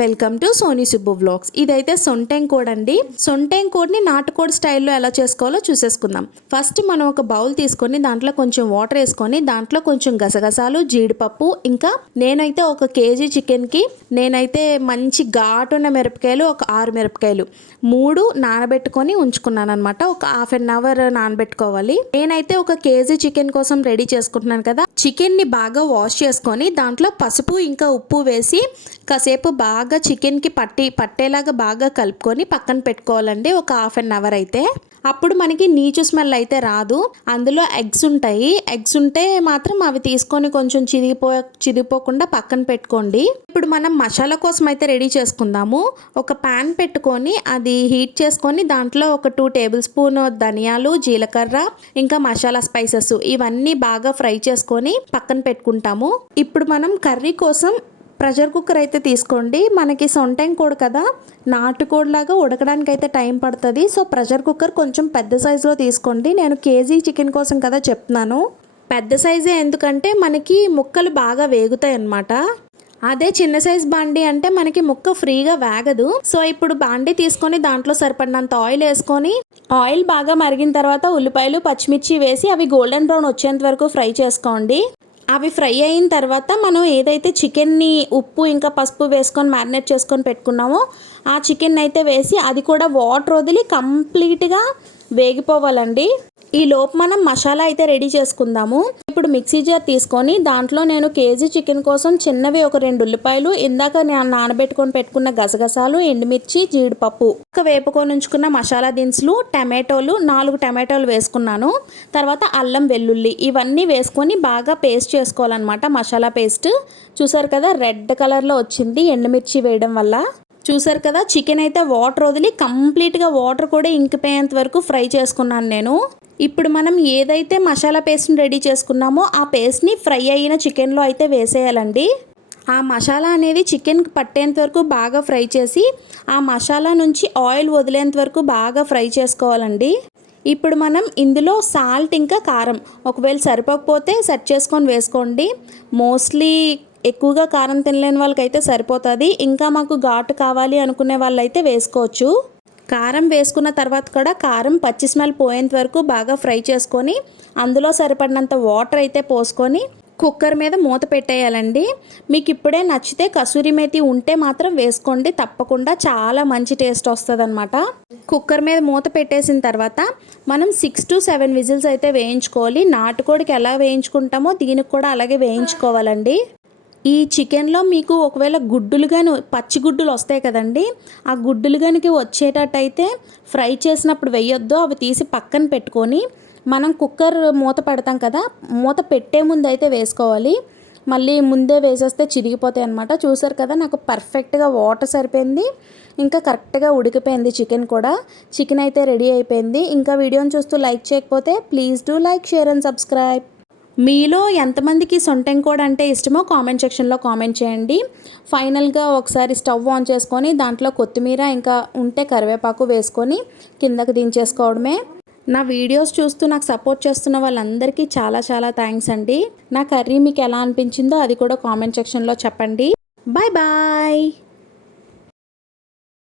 Welcome to Soni Subbu vlogs. ఇదైతే సొంటెం code అండి. సొంటెం కోడ్ని నాటుకోడి స్టైల్లో ఎలా చేసుకోవాలో చూసేసుకుందాం. ఫస్ట్ మనం ఒక బౌల్ తీసుకొని దాంట్లో కొంచెం వాటర్ వేసుకొని దాంట్లో కొంచెం గసగసాలు, జీడిపప్పు, ఇంకా నేనైతే 1 కేజీ చికెన్కి నేనైతే మంచి ఘాటున్న మిరపకాయలు, ఒక 6 మిరపకాయలు 3 నానబెట్టుకొని ఉంచుకున్నాను అనమాట. ఒక హాఫ్ అన్ అవర్ నానబెట్టుకోవాలి. నేనైతే 1 కేజీ చికెన్ కోసం రెడీ చేసుకుంటున్నాను కదా. చికెన్ని బాగా వాష్ చేసుకొని దాంట్లో పసుపు ఇంకా ఉప్పు వేసి కాసేపు బాగా చికెన్కి పట్టేలాగా బాగా కలుపుకొని పక్కన పెట్టుకోవాలండి. ఒక హాఫ్ అన్ అవర్ అయితే అప్పుడు మనకి నీచు స్మెల్ అయితే రాదు. అందులో ఎగ్స్ ఉంటాయి. ఎగ్స్ ఉంటే మాత్రం అవి తీసుకొని కొంచెం చిరిగిపోకుండా పక్కన పెట్టుకోండి. ఇప్పుడు మనం మసాలా కోసం అయితే రెడీ చేసుకుందాము. ఒక ప్యాన్ పెట్టుకొని అది హీట్ చేసుకొని దాంట్లో ఒక 2 టేబుల్ స్పూన్ ధనియాలు, జీలకర్ర, ఇంకా మసాలా స్పైసెస్ ఇవన్నీ బాగా ఫ్రై చేసుకొని పక్కన పెట్టుకుంటాము. ఇప్పుడు మనం కర్రీ కోసం ప్రెషర్ కుక్కర్ అయితే తీసుకోండి. మనకి సొంటెం కోడి కదా, నాటుకోడిలాగా ఉడకడానికి అయితే టైం పడుతుంది. సో ప్రెషర్ కుక్కర్ కొంచెం పెద్ద సైజులో తీసుకోండి. నేను కేజీ చికెన్ కోసం కదా చెప్తున్నాను. పెద్ద సైజే ఎందుకంటే మనకి ముక్కలు బాగా వేగుతాయి అన్నమాట. అదే చిన్న సైజ్ బాండీ అంటే మనకి ముక్క ఫ్రీగా వేగదు. సో ఇప్పుడు బాండీ తీసుకొని దాంట్లో సరిపడినంత ఆయిల్ వేసుకొని ఆయిల్ బాగా మరిగిన తర్వాత ఉల్లిపాయలు, పచ్చిమిర్చి వేసి అవి గోల్డెన్ బ్రౌన్ వచ్చేంత వరకు ఫ్రై చేసుకోండి. అవి ఫ్రై అయిన తర్వాత మనం ఏదైతే చికెన్ని ఉప్పు ఇంకా పసుపు వేసుకొని మ్యారినేట్ చేసుకొని పెట్టుకున్నామో ఆ చికెన్ అయితే వేసి అది కూడా వాటర్ వదిలి కంప్లీట్గా వేగిపోవాలండి. ఈ లోపు మనం మసాలా అయితే రెడీ చేసుకుందాము. ఇప్పుడు మిక్సీ జార్ తీసుకొని దాంట్లో నేను కేజీ చికెన్ కోసం చిన్నవి ఒక 2 ఉల్లిపాయలు, ఇందాక నానబెట్టుకొని పెట్టుకున్న గసగసాలు, ఎండుమిర్చి, జీడిపప్పు, ఒక వేపుకొని ఉంచుకున్న మసాలా దినుసులు, టమాటోలు 4 టమాటోలు వేసుకున్నాను. తర్వాత అల్లం, వెల్లుల్లి ఇవన్నీ వేసుకొని బాగా పేస్ట్ చేసుకోవాలన్నమాట. మసాలా పేస్ట్ చూసారు కదా, రెడ్ కలర్లో వచ్చింది ఎండుమిర్చి వేయడం వల్ల. చూసారు కదా, చికెన్ అయితే వాటర్ వదిలి కంప్లీట్గా వాటర్ కూడా ఇంకిపోయేంత వరకు ఫ్రై చేసుకున్నాను నేను. ఇప్పుడు మనం ఏదైతే మసాలా పేస్ట్ని రెడీ చేసుకున్నామో ఆ పేస్ట్ని ఫ్రై అయిన చికెన్లో అయితే వేసేయాలండి. ఆ మసాలా అనేది చికెన్కి పట్టేంత వరకు బాగా ఫ్రై చేసి ఆ మసాలా నుంచి ఆయిల్ వదిలేంత వరకు బాగా ఫ్రై చేసుకోవాలండి. ఇప్పుడు మనం ఇందులో సాల్ట్ ఇంకా కారం ఒకవేళ సరిపోకపోతే సెట్ చేసుకొని వేసుకోండి. మోస్ట్లీ ఎక్కువగా కారం తినలేని వాళ్ళకైతే సరిపోతుంది. ఇంకా మాకు ఘాటు కావాలి అనుకునే వాళ్ళైతే వేసుకోవచ్చు. కారం వేసుకున్న తర్వాత కూడా కారం పచ్చి స్మెల్ పోయేంత వరకు బాగా ఫ్రై చేసుకొని అందులో సరిపడినంత వాటర్ అయితే పోసుకొని కుక్కర్ మీద మూత పెట్టేయాలండి. మీకు ఇప్పుడే నచ్చితే కసూరి మేతి ఉంటే మాత్రం వేసుకోండి, తప్పకుండా చాలా మంచి టేస్ట్ వస్తుంది అనమాట. కుక్కర్ మీద మూత పెట్టేసిన తర్వాత మనం 6 to 7 విజిల్స్ అయితే వేయించుకోవాలి. నాటుకోడికి ఎలా వేయించుకుంటామో దీనికి కూడా అలాగే వేయించుకోవాలండి. ఈ చికెన్లో మీకు ఒకవేళ గుడ్డులు కానీ పచ్చి గుడ్డులు వస్తాయి కదండి, ఆ గుడ్డులు కనుక వచ్చేటట్టయితే ఫ్రై చేసినప్పుడు వేయొద్దు. అవి తీసి పక్కన పెట్టుకొని మనం కుక్కర్ మూత పెడతాం కదా, మూత పెట్టే ముందు అయితే వేసుకోవాలి. మళ్ళీ ముందే వేసేస్తే చిరిగిపోతాయి అన్నమాట. చూసారు కదా, నాకు పర్ఫెక్ట్గా వాటర్ సరిపోయింది, ఇంకా కరెక్ట్గా ఉడికిపోయింది చికెన్ కూడా. చికెన్ అయితే రెడీ అయిపోయింది. ఇంకా వీడియోని చూస్తూ లైక్ చేయకపోతే please do like, share and subscribe. మీలో ఎంతమందికి సొంటెం కోడి అంటే ఇష్టమో కామెంట్ సెక్షన్లో కామెంట్ చేయండి. ఫైనల్గా ఒకసారి స్టవ్ ఆన్ చేసుకొని దాంట్లో కొత్తిమీర ఇంకా ఉంటే కరివేపాకు వేసుకొని కిందకు దించేసుకోవడమే. నా వీడియోస్ చూస్తూ నాకు సపోర్ట్ చేస్తున్న వాళ్ళందరికీ చాలా చాలా థ్యాంక్స్ అండి. నా కర్రీ మీకు ఎలా అనిపించిందో అది కూడా కామెంట్ సెక్షన్లో చెప్పండి. Bye bye.